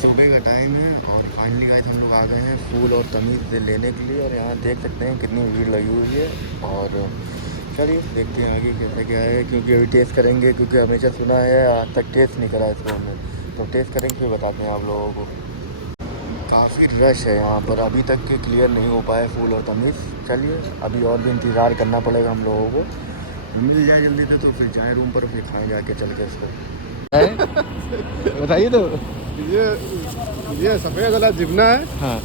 सुबह का टाइम है और फाइनली गाइस हम लोग आ गए हैं फूल और तमीज़ लेने के लिए। और यहाँ देख सकते हैं कितनी भीड़ लगी हुई है। और चलिए देखते हैं आगे कैसा क्या है, क्योंकि अभी टेस्ट करेंगे, क्योंकि हमेशा सुना है, आज तक टेस्ट नहीं करा इसको हमने। तो टेस्ट करेंगे फिर बताते हैं आप लोगों को। काफ़ी रश है यहाँ पर, अभी तक के क्लियर नहीं हो पाए फूल और तमीज़। चलिए अभी और भी इंतज़ार करना पड़ेगा हम लोगों को। मिल जाए जल्दी से तो फिर जाएँ रूम पर, फिर खाएँ जाके चल के इसको। बताइए तो। ये सफ़ेद वाला जिबना है। हाँ।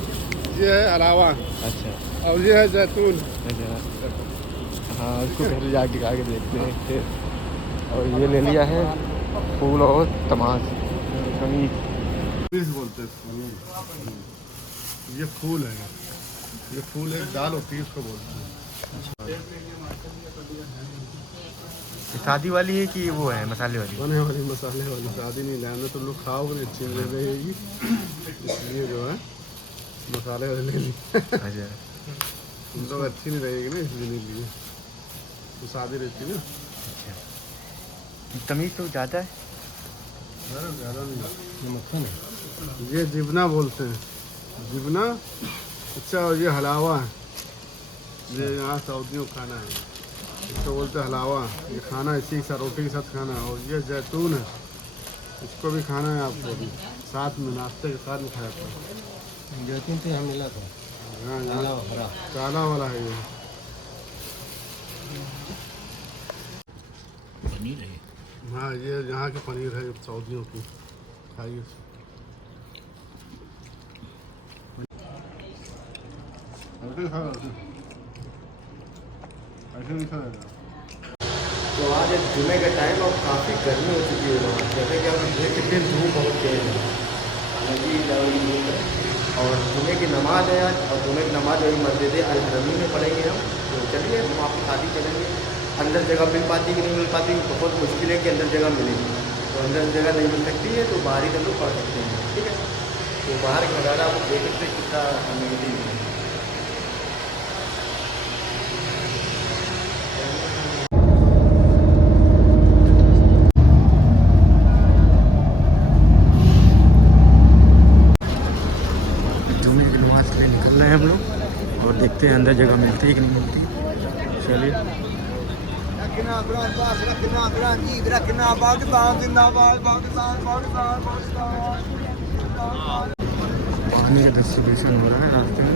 ये है अलावा। अच्छा। और ये है जैतून। अच्छा। हाँ, उसको पहले जाके खा के देखते हैं। और ये ले लिया है फूल और तमाश बोलते हैं। ये फूल है, ये फूल एक दाल होती है, उसको बोलते हैं। शादी वाली है कि वो है मसाले वाली? बने वाली मसाले वाली। शादी नहीं लाना तो लोग खाओगे नहीं, अच्छी नहीं रहेगी, इसलिए जो है मसाले वाले ले ली। अच्छा। तुम लोग अच्छी नहीं रहेगी ना, इसलिए नहीं लिए। तो शादी रहती ना। तमीज़ तो ज़्यादा है। ज़्यादा नहीं, मक्खन है। ये जिबना बोलते हैं, जिबना। अच्छा, और ये हलावा है, ये यहाँ सऊदियों खाना है, इसको बोलते हैं हलावा। ये खाना इसी के साथ, रोटी के साथ खाना है। और ये जैतून है, इसको भी खाना है आपको, भी साथ में नाश्ते के साथ में खाया था। जैतून तो यहाँ मिला था। हाँ, काला वाला है ये। पनीर है। हाँ, ये यहाँ की पनीर है सऊदियों की, खाइए। तो आज एक जुमे का टाइम और काफ़ी गर्मी हो चुकी है वहाँ, जैसे कि आप देख सकते हैं धूप बहुत तेज है, हालांकि धूप है। और जुमे की नमाज़ है आज, और जुमे की नमाज़ वही मस्जिद अल हरमी में पढ़ेंगे हम। तो चलिए हम आपको साथ ही चलेंगे। अंदर जगह मिल पाती कि नहीं मिल पाती, बहुत मुश्किल है कि अंदर जगह मिलेगी। तो अंदर जगह नहीं मिल सकती है तो बाहर ही हम लोग पढ़ सकते हैं, ठीक है। तो बाहर का नज़ारा आप देख सकते हैं कितना अमेजिंग है। जुमे की नमाज के लिए निकल रहे हैं हम लोग, और देखते हैं अंदर जगह मिलती है कि नहीं मिलती। चलिए। पानी का डिस्ट्रीब्यूशन हो रहा है रास्ते में।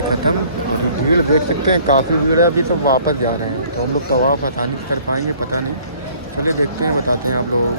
खत्म। भीड़ देख सकते हैं, काफ़ी भीड़ है। अभी सब वापस जा रहे हैं, तो हम लोग तवाफ आसानी से कर पाएंगे पता नहीं। चलिए देखते हैं, बताते हैं आप लोगों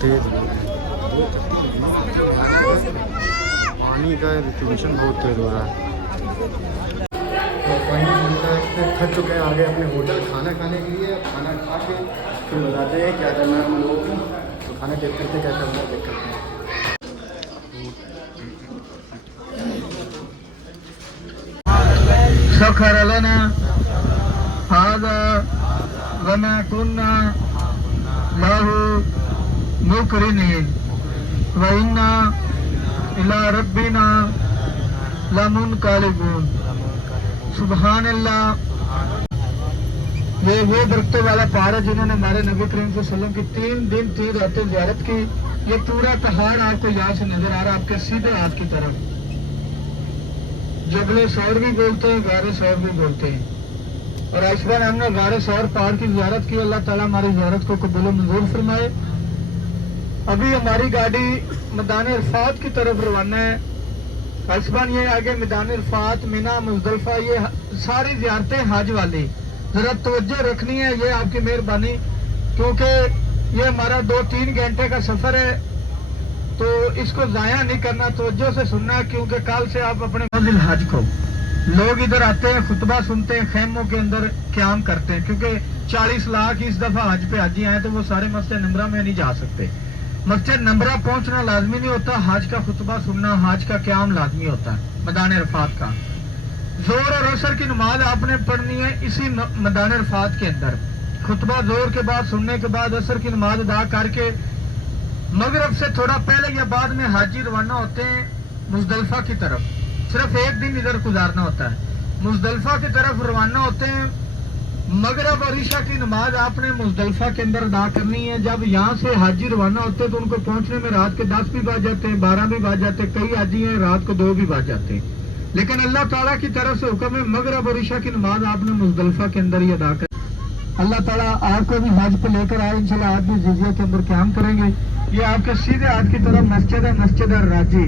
तेज पानी का डिस्ट्रीब्यूशन बहुत तेज हो रहा है। थक चुके हैं, आगे अपने होटल खाना खाने के लिए। खाना खा के फिर बताते हैं क्या करना है हम लोगों को। तो खाना चेक करके क्या करना है चेक करते हैं। सखर लना हादा वमा कुन्ना लहु मुकरिनीन व इन्ना इला रब्बिना लमुनक़लिबून। सुभान अल्लाह। ये वो दरख्तों वाला पहाड़ है जिन्होंने हमारे नबी करीम सल्लल्लाहु अलैहि वसल्लम की 3 दिन 3 रातें ज़ियारत की। ये पूरा पहाड़ आपको यहाँ से नजर आ रहा है, आपके सीधे हाथ की तरफ। जबले सौर भी बोलते हैं, गारे सौर भी बोलते हैं। और इस बार हमने गारे सौर पहाड़ की ज़ियारत की। अल्लाह ताला हमारी ज़ियारत को कबूल मंजूर फरमाए। अभी हमारी गाड़ी मैदान अरफात की तरफ रवाना है। इस बार ये आगे मैदान अरफात, मिना, मुजदलिफा, ये सारी ज़ियारतें हज वाली। जरा तवज्जो रखनी है, ये आपकी मेहरबानी, क्योंकि ये हमारा 2-3 घंटे का सफर है, तो इसको जाया नहीं करना, तवज्जो से सुनना, क्योंकि कल से आप अपने मंजिल हज को लोग इधर आते हैं, खुतबा सुनते हैं, खेमों के अंदर क्याम करते हैं, क्योंकि 40 लाख इस दफा हज पे हाजी आए, तो वो सारे मस्जिद नंबरा में नहीं जा सकते। मस्जिद नंबरा पहुंचना लाजमी नहीं होता, हज का खुतबा सुनना, हज का क्याम लाजमी होता है। मैदान अरफात का जोर और असर की नमाज आपने पढ़नी है इसी मैदान अरफात के अंदर। खुतबा जोर के बाद सुनने के बाद असर की नमाज अदा करके मगरब से थोड़ा पहले या बाद में हाजी रवाना होते हैं मुजदलिफा की तरफ। सिर्फ एक दिन इधर गुजारना होता है। मुजदलिफा की तरफ रवाना होते हैं। मगरब और ईशा की नमाज आपने मुजदलिफा के अंदर अदा करनी है। जब यहाँ से हाजी रवाना होते हैं तो उनको पहुंचने में रात के 10 भी बज जाते हैं, 12 भी बज जाते हैं, कई हाजी हैं रात को 2 भी बज जाते हैं। लेकिन अल्लाह ताला की तरफ से हुक्म है मगरब और ईशा की नमाज आपने मुजदलिफा के अंदर ही अदा कर। अल्लाह ताला आपको भी हज पे लेकर आए, इंशाल्लाह आप भी जिजिया के अंदर क्याम करेंगे। ये आपके सीधे हाथ की तरफ मस्जिद है, मस्जिद राजी।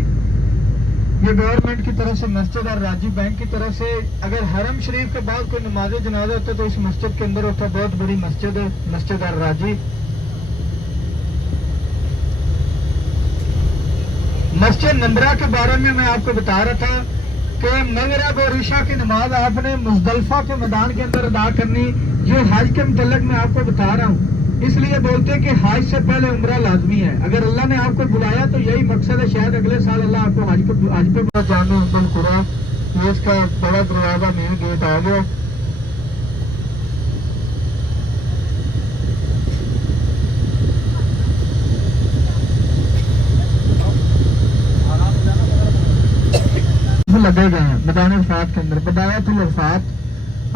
ये गवर्नमेंट की तरफ से मस्जिद और राजी बैंक की तरफ से। अगर हरम शरीफ के बाद कोई नमाज जनाजा होता है तो इस मस्जिद के अंदर होता है। बहुत बड़ी मस्जिद है, मस्जिद और राजी। मस्जिद नंबरा के बारे में मैं आपको बता रहा था कि मगरिब और ईशा की नमाज आपने मुजदलिफा के मैदान के अंदर अदा करनी। जो हज के मुतल्लिक मैं आपको बता रहा हूँ, इसलिए बोलते हैं कि हज से पहले उम्रा लाजमी है। अगर अल्लाह ने आपको बुलाया तो यही मकसद है, शायद अगले साल अल्लाह आपको हज पे जाने बिल्कुरा। ये इसका बड़ा दरवाजा मेन गेट आ गया। लगे गए हैं मैदान अरफात के अंदर। बदायतुल अरफात,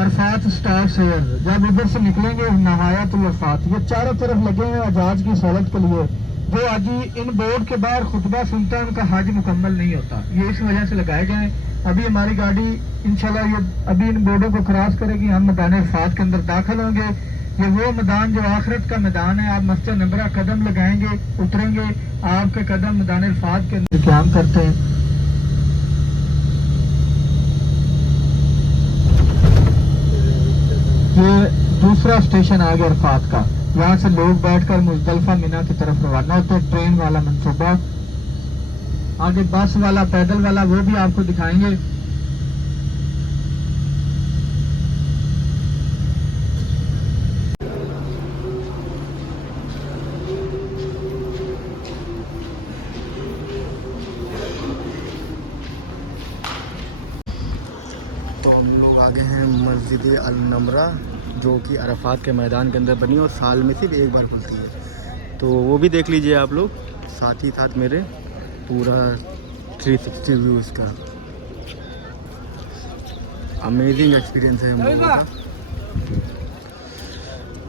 अरफात स्टार शेयर। जब इधर से निकलेंगे नहायतुल अरफात, ये चारों तरफ लगे हैं हजाज की सहूलत के लिए। जो हाजी इन बोर्ड के बाहर खुतबा सुनता है उनका हज मुकम्मल नहीं होता, ये इस वजह से लगाए गए हैं। अभी हमारी गाड़ी इंशाल्लाह ये अभी इन बोर्डों को क्रॉस करेगी, हम मैदान अरफात के अंदर दाखिल होंगे। ये वो मैदान जो आखिरत का मैदान है। आप मस्जिद नंबरा कदम लगाएंगे, उतरेंगे, आपके कदम मैदान अरफात के अंदर क्याम करते हैं। ये दूसरा स्टेशन आ गया अरफात का। यहाँ से लोग बैठकर मुजदलिफा मिना की तरफ रवाना होते हैं। ट्रेन वाला मंसूबा, आगे बस वाला, पैदल वाला, वो भी आपको दिखाएंगे। तो हम लोग आगे हैं मस्जिद अल नमरा, जो कि अरफात के मैदान के अंदर बनी और साल में सिर्फ एक बार खुलती है। तो वो भी देख लीजिए आप लोग, साथ ही साथ मेरे पूरा 360 व्यू इसका। अमेजिंग एक्सपीरियंस है हम लोगों का।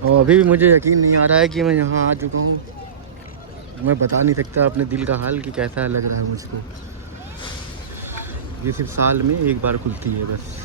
और अभी भी मुझे यकीन नहीं आ रहा है कि मैं यहाँ आ चुका हूँ। मैं बता नहीं सकता अपने दिल का हाल कि कैसा लग रहा है मुझको। ये सिर्फ साल में एक बार खुलती है बस।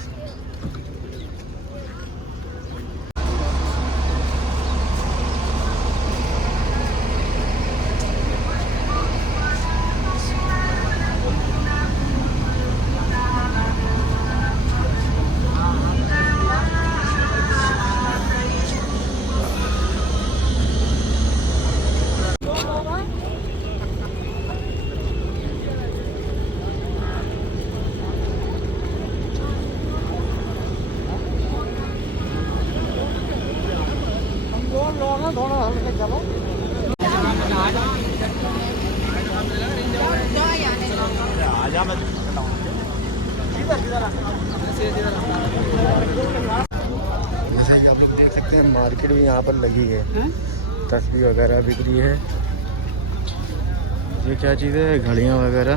जैसा कि आप लोग देख सकते हैं मार्केट भी यहाँ पर लगी है, तस्वीर वगैरह बिक रही है। ये क्या चीज़ है, घड़ियाँ वगैरह।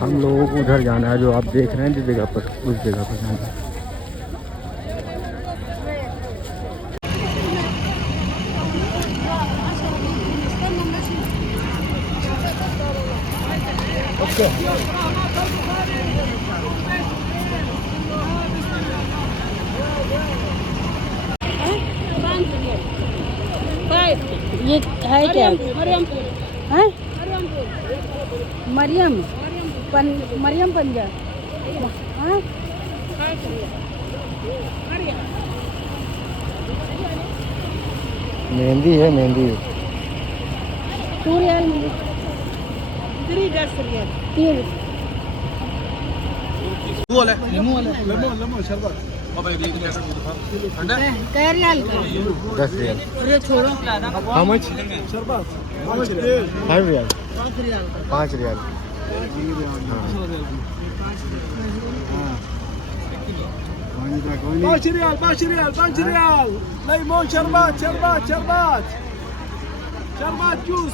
हम लोगों को उधर जाना है, जो आप देख रहे हैं जिस जगह पर, उस जगह पर जाना है। ये है क्या? हैं? मरियम मरियम पंजा। हाँ? मेहंदी है, मेहंदी। 2 रियाल 3 रियाल। लेमन शरबत क्या रियाल का? 10 रियाल। ये छोड़ो। How much? शरबत 5 रियाल। 5 रियाल। पाँच रियाल लेमन शरबत जूस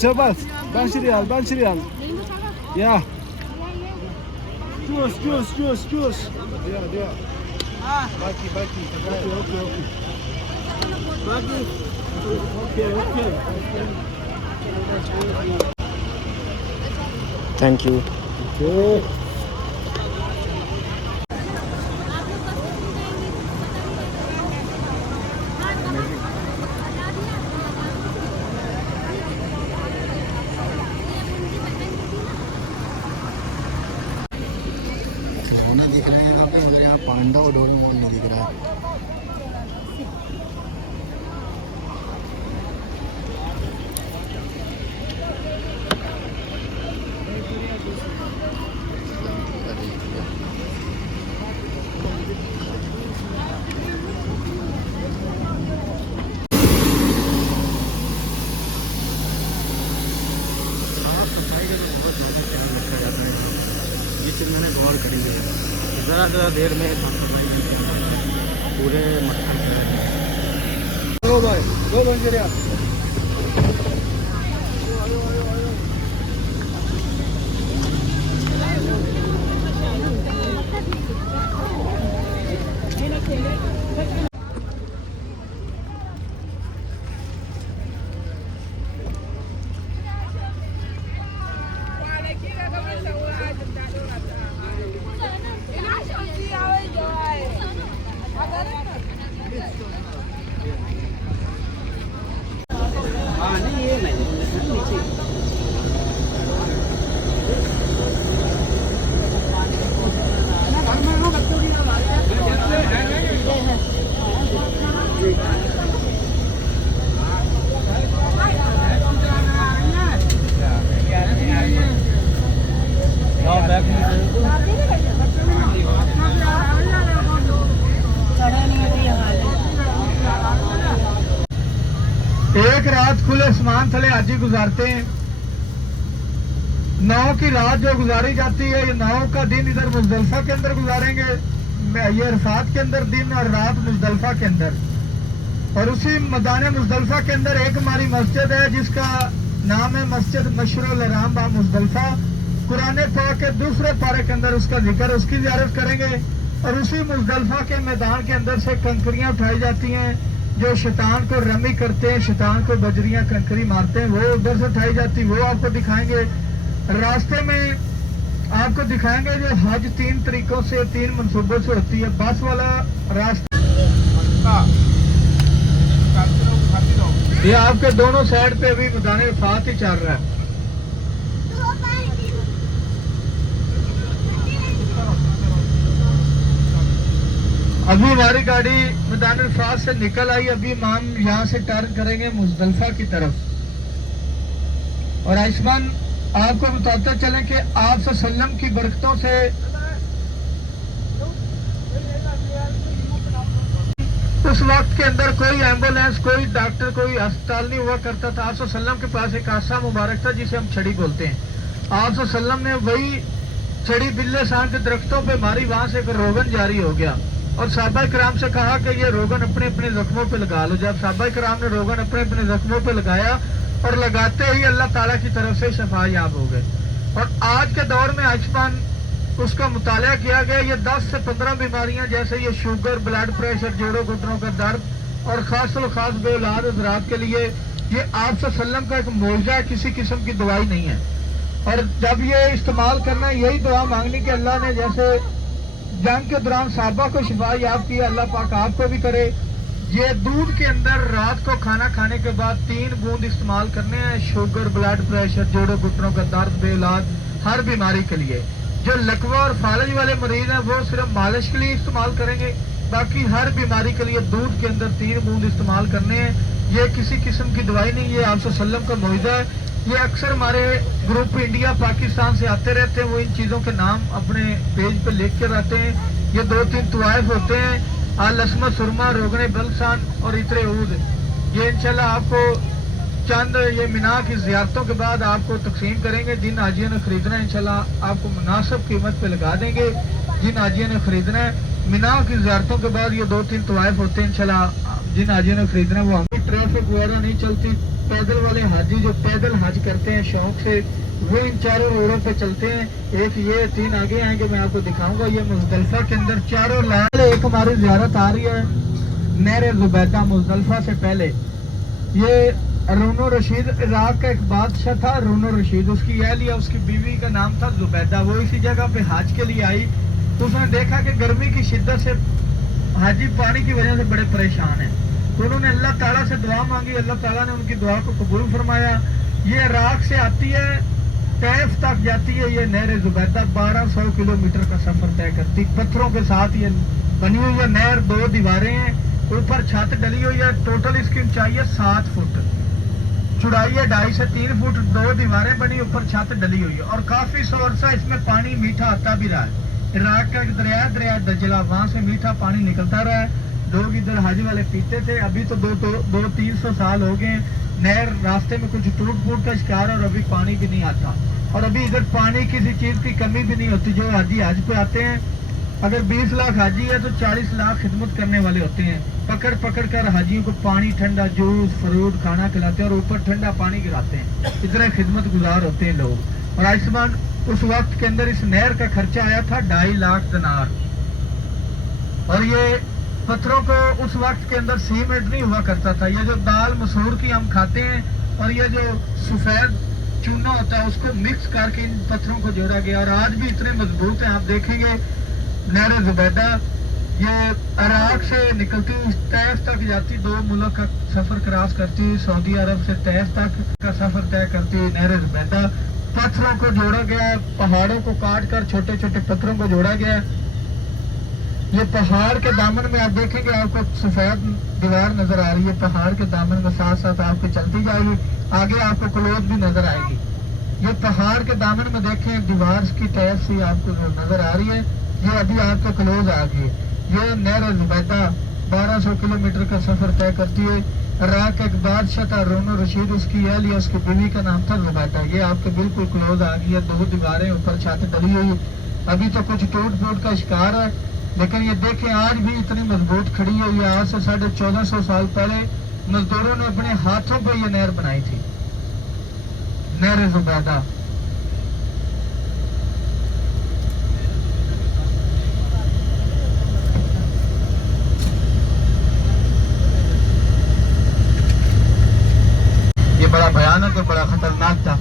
शरबत 5 रियाल या जूस बाकी ओके थैंक यू। खिलौना दिख रहे हैं यहाँ पे, मगर यहाँ पांडा और डोरेमोन नहीं दिख रहा है। मैंने गौर करी है, ज़रा देर में साफ सफाई पूरे मक्खन लो भाई 2 रियाल एक रात खुले आसमान तले हाजी गुजारते हैं। 9 की रात जो गुजारी जाती है, ये 9 का दिन इधर मुजदलफा के अंदर गुजारेंगे, ये अरफात के अंदर दिन और रात मुजदलफा के अंदर। और उसी मैदान मुजदलफा के अंदर एक हमारी मस्जिद है जिसका नाम है मस्जिद मशरुल हराम बा मुजदलफा। कुरान पाक के दूसरे पारे के अंदर उसका जिक्र, उसकी ज़ियारत करेंगे। और उसी मुजदलफा के मैदान के अंदर से कंकरियां उठाई जाती हैं, जो शैतान को रमी करते हैं, शैतान को बजरियां कंकरी मारते हैं, वो उधर से उठाई जाती, वो आपको दिखाएंगे। रास्ते में आपको दिखाएंगे जो हज 3 तरीकों से, 3 मंसूबों से होती है। बस वाला रास्ता, ये आपके दोनों साइड पे अभी मैदान अरफात ही चल रहा है। अभी हमारी गाड़ी मैदान अरफात से निकल आई, अभी इमाम यहाँ से टर्न करेंगे मुजदलफा की तरफ। और आयुष्मान आपको बताते चलें कि आप सल्लम की बरकतों से उस वक्त के अंदर कोई एम्बुलेंस, कोई डॉक्टर, कोई अस्पताल नहीं हुआ करता था। आप सल्लम के पास एक आसा मुबारक था जिसे हम छड़ी बोलते हैं। आप सल्लम ने वही छड़ी बिल्ले शान के दरख्तों पे मारी, वहां से एक रोगन जारी हो गया और साहबा कराम से कहा कि ये रोगन अपने अपने जख्मों पे लगा लो। जब साहबा कराम ने रोगन अपने अपने जख्मों पे लगाया और लगाते ही अल्लाह ताला की तरफ से शफा याब हो गए। और आज के दौर में आयुष्मान उसका मुताला किया गया, ये 10 से 15 बीमारियां जैसे ये शुगर, ब्लड प्रेशर, जोड़ों घुटनों का दर्द और खास बेऔलाद हज़रात के लिए ये आप सल्लम का एक मौजज़ा है, किसी किस्म की दवाई नहीं है। और जब ये इस्तेमाल करना, यही दुआ मांगनी कि अल्लाह ने जैसे जंग के दौरान साहबा को शिफा याब किया, अल्लाह पाक आपको भी करे। ये दूध के अंदर रात को खाना खाने के बाद 3 बूंद इस्तेमाल करने हैं, शुगर, ब्लड प्रेशर, जोड़ों घुटनों का दर्द, बेऔलाद, हर बीमारी के लिए। जो लकवा और फालज वाले मरीज हैं वो सिर्फ मालिश के लिए इस्तेमाल करेंगे, बाकी हर बीमारी के लिए दूध के अंदर 3 बूंद इस्तेमाल करने हैं। ये किसी किस्म की दवाई नहीं, ये आप सल्लम का मुआवजा है। ये अक्सर हमारे ग्रुप इंडिया पाकिस्तान से आते रहते हैं, वो इन चीज़ों के नाम अपने पेज पे लिख के रहते हैं। ये 2-3 तवाइफ होते हैं, लस्मा सुरमा, रोगने बलसान और इतरे ऊद। ये इंशाल्लाह आपको चंद ये मिना की ज़ियारतों के बाद आपको तकसीम करेंगे। जिन हाजियों ने खरीदना है इंशाल्लाह आपको मुनासिब कीमत पे लगा देंगे। जिन हाजियों ने खरीदना है, मिना की ज़ियारतों के बाद ये 2-3 तवाइफ होते हैं इंशाल्लाह, जिन हाजियों ने खरीदना है वो हमें ट्रैफिक वगैरह नहीं चलती। पैदल वाले हाजी जो पैदल हज करते हैं शौक से, वो इन 4 रोडों पे चलते हैं। एक ये 3 आगे आएंगे, मैं आपको दिखाऊंगा। ये मुजदलफा के अंदर 4 लाल, एक हमारी ज़ियारत आ रही है नहर ज़ुबैदा मुजदलफा से पहले। ये रूनो रशीद, इराक का एक बादशाह था रूनो रशीद, उसकी एहलिया, उसकी बीवी का नाम था जुबैदा। वो इसी जगह पे हज के लिए आई तो उसने देखा कि गर्मी की शिद्दत से हाजी पानी की वजह से बड़े परेशान हैं, तो उन्होंने अल्लाह ताला से दुआ मांगी। अल्लाह ताला ने उनकी दुआ को कबूल फरमाया। ये इराक से आती है, तैफ तक जाती है। ये नहर जुबैदा 1200 किलोमीटर का सफर तय करती, पत्थरों के साथ ये बनी हुई है नहर। 2 दीवारें हैं, ऊपर छत डली हुई है। टोटल इसकी ऊंचाई है 7 फुट, चौड़ाई है 2.5 से 3 फुट। 2 दीवारें बनी, ऊपर छत डली हुई है और काफी अरसा इसमें पानी मीठा आता भी रहा है। इराक का एक दरिया दजला, वहां से मीठा पानी निकलता रहा है। लोग इधर हाजी वाले पीते थे। अभी तो 200-300 साल हो गए नहर रास्ते में कुछ टूट फूट का शिकार और अभी पानी भी नहीं आता। और अभी इधर पानी किसी चीज की कमी भी नहीं होती। जो हाजी हज पे आते हैं, अगर 20 लाख हाजी है तो 40 लाख खिदमत करने वाले होते हैं। पकड़ पकड़ कर हाजियों को पानी, ठंडा जूस, फ्रूट, खाना खिलाते हैं और ऊपर ठंडा पानी गिराते हैं। इतने खिदमत गुजार होते हैं लोग। और आयुष्मान उस वक्त के अंदर इस नहर का खर्चा आया था 2.5 लाख दिनार। और ये पत्थरों को उस वक्त के अंदर सीमेंट नहीं हुआ करता था। ये जो दाल मसूर की हम खाते हैं और ये जो सफेद चूना होता है उसको मिक्स करके इन पत्थरों को जोड़ा गया और आज भी इतने मजबूत हैं। आप देखेंगे नहर जुबैदा ये इराक से निकलती तैफ तक जाती, 2 मुल्क का सफर क्रॉस करती, सऊदी अरब से तैफ तक का सफर तय करती नहर जुबैदा। पत्थरों को जोड़ा गया, पहाड़ों को काट कर छोटे छोटे पत्थरों को जोड़ा गया। ये पहाड़ के दामन में आप देखेंगे आपको सफेद दीवार नजर आ रही है। पहाड़ के दामन में साथ साथ आपको चलती जाएगी, आगे आपको क्लोज भी नजर आएगी। ये पहाड़ के दामन में देखें दीवार की टैफ से आपको नजर आ रही है, ये अभी आपको क्लोज आ गई। ये नहर जुबैदा 1200 किलोमीटर का सफर तय करती है। इराक एक बादशाह था रोनो रशीद, उसकी एहलिया उसकी बीवी का नाम था ज़ुबैदा। ये आपके बिल्कुल क्लोज आ गई है, 2 दीवारें ऊपर छत डली हुई, अभी तो कुछ टूट फूट का शिकार है, लेकिन ये देखें आज भी इतनी मजबूत खड़ी हुई है। आज से 1450 साल पहले मजदूरों ने अपने हाथों पे ये नहर बनाई थी, नहर ज़ुबैदा। ये बड़ा भयानक और बड़ा खतरनाक था।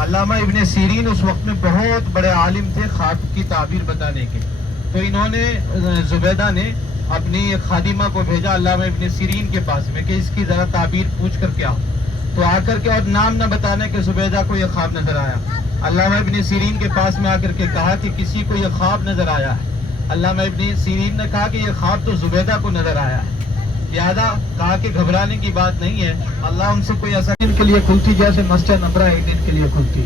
अल्लामा इब्ने सीरीन उस वक्त में बहुत बड़े आलिम थे ख्वाब की ताबीर बताने के, तो इन्होंने ज़ुबैदा ने अपनी खादिमा को भेजा अल्लामा इब्ने सीरीन के पास में कि इसकी जरा ताबीर पूछ कर के आओ। तो आकर के और नाम न बताने के ज़ुबैदा को यह ख्वाब नजर आया। अल्लामा इब्ने सीरीन के पास में आकर के कहा कि किसी को यह ख्वाब नजर आया है। अल्लामा इब्ने सीरीन ने कहा कि यह ख्वाब तो ज़ुबैदा को नजर आया है। लिहाजा कहा कि घबराने की बात नहीं है, अल्लाह उनसे कोई ऐसा दिन के लिए खुलती जैसे मस्जिद नबरा एक दिन के लिए खुलती,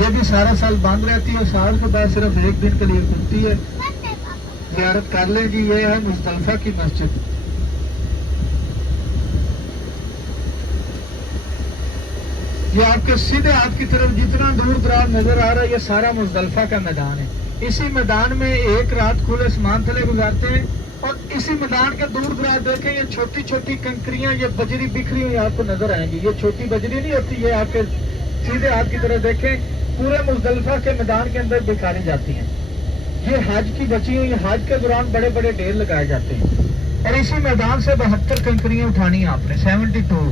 ये भी सारा साल बंद रहती है, साल के बाद सिर्फ एक दिन के लिए खुलती है। ज़ियारत कर लें जी, ये है मुस्तल्फा की मस्जिद। ये आपके सीधे हाथ की तरफ जितना दूर दराज नजर आ रहा है, ये सारा मुस्तल्फा का मैदान है। इसी मैदान में एक रात खुले आसमान तले गुजारते हैं, और इसी मैदान के दूर दराज देखें ये छोटी छोटी कंकरियां, ये बजरी बिखरी हुई आपको नजर आएंगी। ये छोटी बजरी नहीं होती, ये आपके सीधे हाथ की तरफ देखें पूरे मुजदलिफा के मैदान के अंदर बिखारी जाती हैं। ये हज की बची हुई, हज के दौरान बड़े बड़े ढेर लगाए जाते हैं। और इसी मैदान से 72 कंकरियां उठानी है आपने, 72।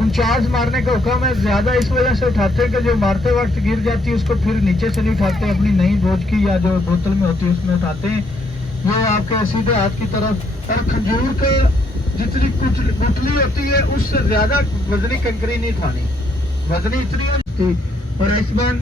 49 मारने का हुक्म है। ज्यादा इस वजह से उठाते हैं कि जो मारते वक्त गिर जाती है उसको फिर नीचे से नहीं उठाते, अपनी नई बोझ की या जो बोतल में होती है उसमें उठाते हैं। वो आपके सीधे हाथ की तरफ। और खजूर का जितनी गुठली होती है उससे ज्यादा वजनी कंकरी नहीं उठानी, वजनी इतनी होती। और आसमान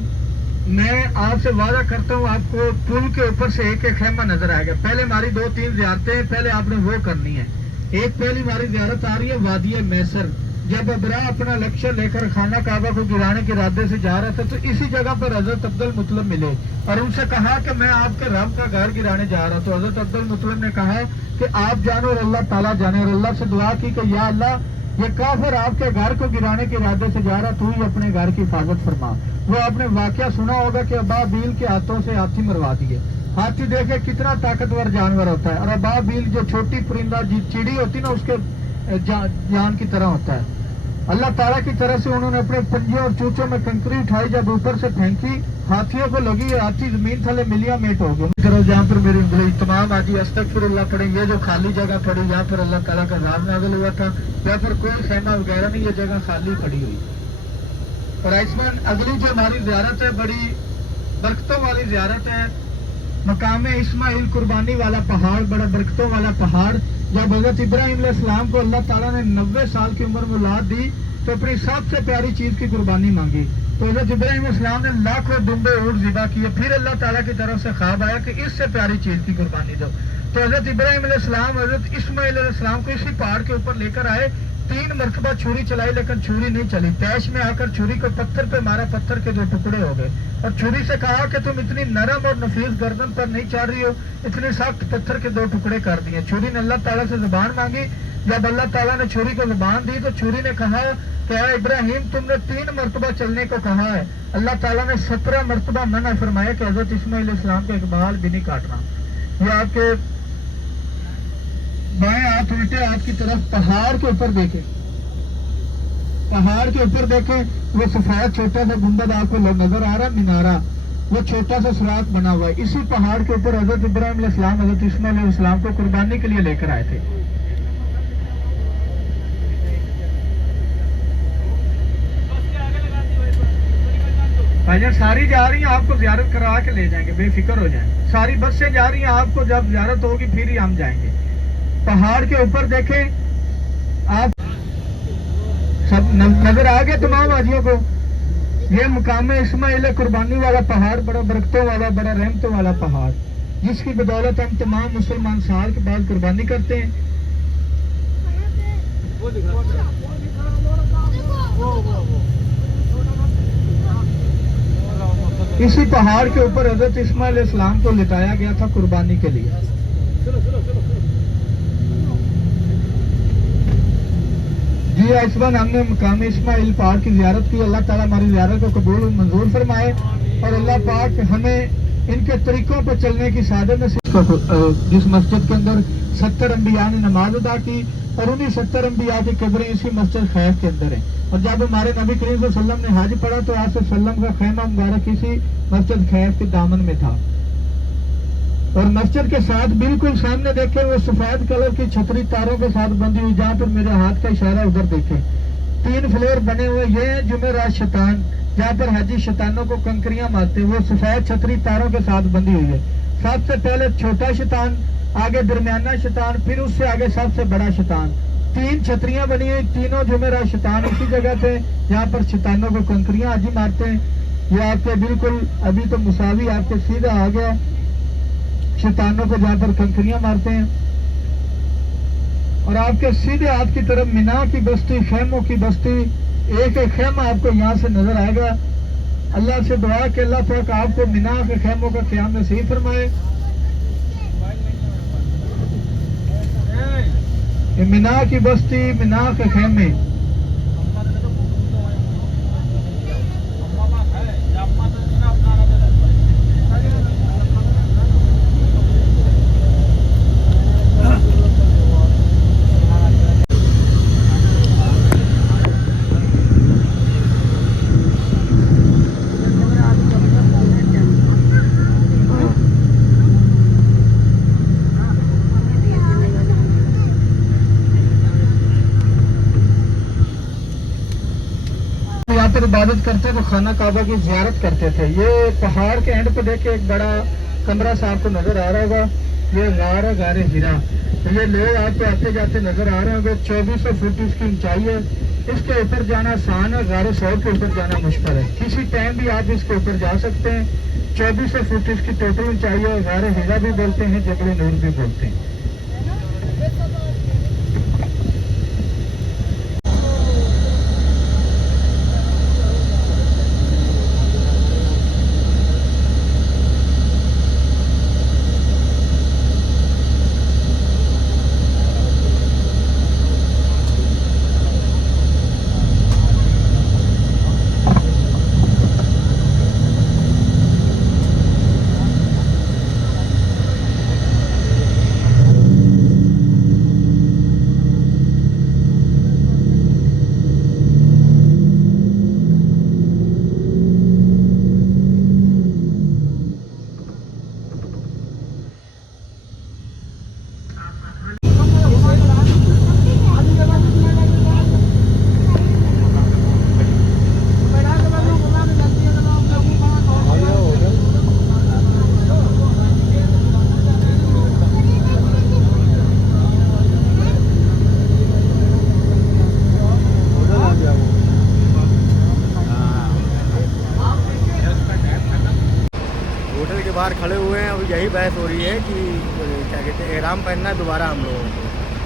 मैं आपसे वादा करता हूँ, आपको पुल के ऊपर से एक एक खेमा नजर आएगा। पहले हमारी 2-3 ज़ियारतें पहले आपने वो करनी है। एक पहली हमारी ज़ियारत आ रही है वादी मैसर। जब अबरा अपना लक्ष्य लेकर खाना काबा को गिराने के इरादे से जा रहा था, तो इसी जगह पर हजरत अब्दुल मुतलब मिले और उनसे कहा कि मैं आपके रब का घर गिराने जा रहा। तो हजरत अब्दुल मुतलब ने कहा कि आप जानो और अल्लाह ताला जाने, और अल्लाह से दुआ की कि या अल्लाह, ये काफिर आपके घर को गिराने के इरादे से जा रहा, तू ही अपने घर की हिफाजत फरमा। वो आपने वाकया सुना होगा कि अबाबील के हाथों से हाथी मरवा दिए। हाथी देखे कितना ताकतवर जानवर होता है, और अबाबील जो छोटी परिंदा चिड़ी होती ना, उसके जान की तरह होता है। अल्लाह ताला की तरफ से उन्होंने अपने पंजे और चूचों में कंकरी उठाई, जब ऊपर से फेंकी, हाथियों को लगी, हाथी जमीन थले मिलिया मेट हो गए। जहाँ पर मेरी उंगली तमाम आदि अस्तगफिरुल्लाह पड़े, ये जो खाली जगह पड़ी, यहाँ पर अल्लाह ताला का नाम नाज़िल हुआ था, या फिर कोई खेमा वगैरह नहीं, ये जगह खाली पड़ी हुई। और आसमान अगली जो हमारी ज़ियारत है, बड़ी बरकतों वाली ज़ियारत है, मकाम इस्माइल कुर्बानी वाला पहाड़, बड़ा बरकतों वाला पहाड़। जब हजरत इब्राहिम अलैहिस्सलाम को अल्लाह ताला ने 90 साल की उम्र में औलाद दी, तो अपनी सबसे प्यारी चीज की कुर्बानी मांगी। तो हजरत इब्राहिम अलैहिस्सलाम ने लाखों दुम्बे ऊँट ज़िबा किए। फिर अल्लाह ताला की तरफ से ख्वाब आया कि इससे प्यारी चीज की कुर्बानी दो। तो हजरत इब्राहिम अलैहिस्सलाम हजरत इस्माइल अलैहिस्सलाम को इसी पहाड़ के ऊपर लेकर आए। 3 मरतबा छुरी चलाई, लेकिन छुरी नहीं चली। तैश में आकर छुरी को पत्थर पे मारा, पत्थर के 2 टुकड़े हो गए। और छुरी से कहा कि तुम इतनी नरम और नफीस गर्दन पर नहीं चढ़ रही हो, इतने सख्त पत्थर के 2 टुकड़े कर दिए। छुरी ने अल्लाह ताला से जुबान मांगी। जब अल्लाह ताला ने छुरी को जुबान दी, तो छुरी ने कहा कि इब्राहिम, तुमने 3 मरतबा चलने को कहा है। अल्लाह ताला ने 17 मरतबा मना फरमाया कि हजरत इस्माइल इस्लाम के एक बाल भी नहीं काटना। ये आपके बाएं हाथ उल्टे हाथ की तरफ पहाड़ के ऊपर देखें, पहाड़ के ऊपर देखें, वो सफेद छोटा सा गुंबद आपको नजर आ रहा, मीनारा, वो छोटा सा सुराख बना हुआ है। इसी पहाड़ के ऊपर हजरत इब्राहिम अलैहिस्सलाम हजरत इस्माइल अलैहिस्सलाम को कुर्बानी के लिए लेकर आए थे। भाईजान सारी जा रही हैं, आपको ज़ियारत करा के ले जाएंगे, बेफिक्र हो जाएं। सारी बसें जा रही हैं, आपको जब ज़ियारत होगी फिर ही हम जाएंगे। पहाड़ के ऊपर देखें आप, सब नजर आ गए तमाम हाजियों को। ये मुकाम इस्माइल कुर्बानी वाला पहाड़, बड़ा बरकतों वाला, बड़ा रहमतों वाला पहाड़, जिसकी बदौलत हम तमाम मुसलमान साल के बाद कुर्बानी करते हैं। इसी पहाड़ के ऊपर हजरत इस्माइल इस्लाम को लिटाया गया था कुर्बानी के लिए। ये इस बार हमने मकाम इस्माइल पहाड़ की ज़ियारत की। अल्लाह ताला हमारी ज़ियारत को कबूल और मंजूर फरमाए और अल्लाह पाक हमें इनके तरीकों पर चलने की सादत नसीब। जिस मस्जिद के अंदर 70 अंबिया ने नमाज अदा की और उन्हीं 70 अंबिया की कब्रें इसी मस्जिद खैफ के अंदर हैं। और जब हमारे नबी करीम सल्लल्लाहु अलैहि वसल्लम ने हज पढ़ा तो आप वसल्लम का खैमा मुबारक इसी मस्जिद खैफ के दामन में था। और मस्जिद के साथ बिल्कुल सामने देखे वो सफेद कलर की छतरी तारों के साथ बंधी हुई, जहाँ पर मेरे हाथ का इशारा उधर देखे 3 फ्लोर बने हुए। ये है जुमेरात शैतान, जहाँ पर हाजी शैतानों को कंकरियां मारते, वो सफेद छतरी तारों के साथ बंधी हुई है। सबसे पहले छोटा शैतान, आगे दरमियाना शैतान, फिर उससे आगे सबसे बड़ा शैतान। 3 छतरियां बनी हुई, तीनों जुमेरात शैतान इसी जगह थे जहाँ पर शैतानों को कंकरियां हाजी मारते हैं। ये आपके बिल्कुल अभी तो मुसावी आपके सीधा आ गया शैतानों को जहाँ पर कंकरियां मारते हैं। और आपके सीधे हाथ की तरफ मिना की बस्ती, खेमों की बस्ती, एक एक खेमा आपको यहाँ से नजर आएगा। अल्लाह से दुआ कि अल्लाह पाक आपको मिना के खेमों का क़याम नसीब फरमाए। ये मिना की बस्ती, मिना के खेमे, यहाँ पर इबादत करते तो खाना काबा की जियारत करते थे। ये पहाड़ के एंड पे देखे एक बड़ा कमरा सा आपको नजर आ रहा होगा, ये गार है, गारे हीरा। तो ये लोग आपको आते जाते नजर आ रहे होंगे। 2400 फुट इसकी ऊंचाई है। इसके ऊपर जाना आसान है, गारे सौर के ऊपर जाना मुश्किल है। किसी टाइम भी आप इसके ऊपर जा सकते हैं। 2400 फुट इसकी टोटल ऊंचाई है। गारे हीरा भी बोलते हैं, जबल नूर भी बोलते हैं। बाहर खड़े हुए हैं। अब यही बहस हो रही है कि क्या कहते हैं, एहराम पहनना है दोबारा हम लोगों को।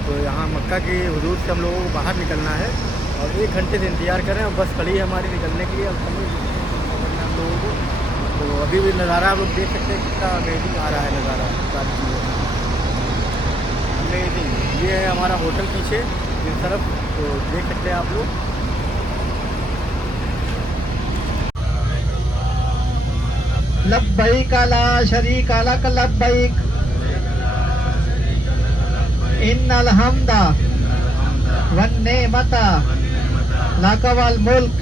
तो यहाँ मक्का की हुदूद से हम लोगों को बाहर निकलना है और 1 घंटे से इंतज़ार करें और बस खड़ी है हमारी निकलने के लिए। अब हम लोगों को तो अभी भी नज़ारा आप लोग देख सकते हैं, कितना अमेजिंग आ रहा है नज़ारा सारी चीज़ें अमेजिंग। ये है हमारा होटल पीछे इस तरफ, तो देख सकते हैं आप लोग। लब्बैक ला शरीका लक लब्बैक इन्नल हम्दा वन नेमता लक वल मुल्क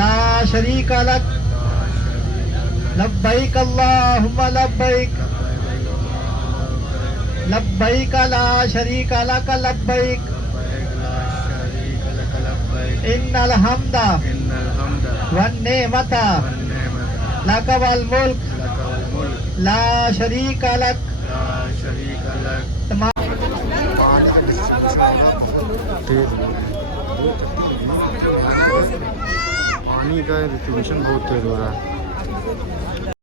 ला शरीका लक लब्बैक अल्लाहुम्मा लब्बैक लब्बैक ला शरीका लक लब्बैक इन्नल हम्दा वन नेमता लक वल मुल्क ला शरीका लक। पानी का डिस्ट्रीब्यूशन बहुत तेज हो रहा है।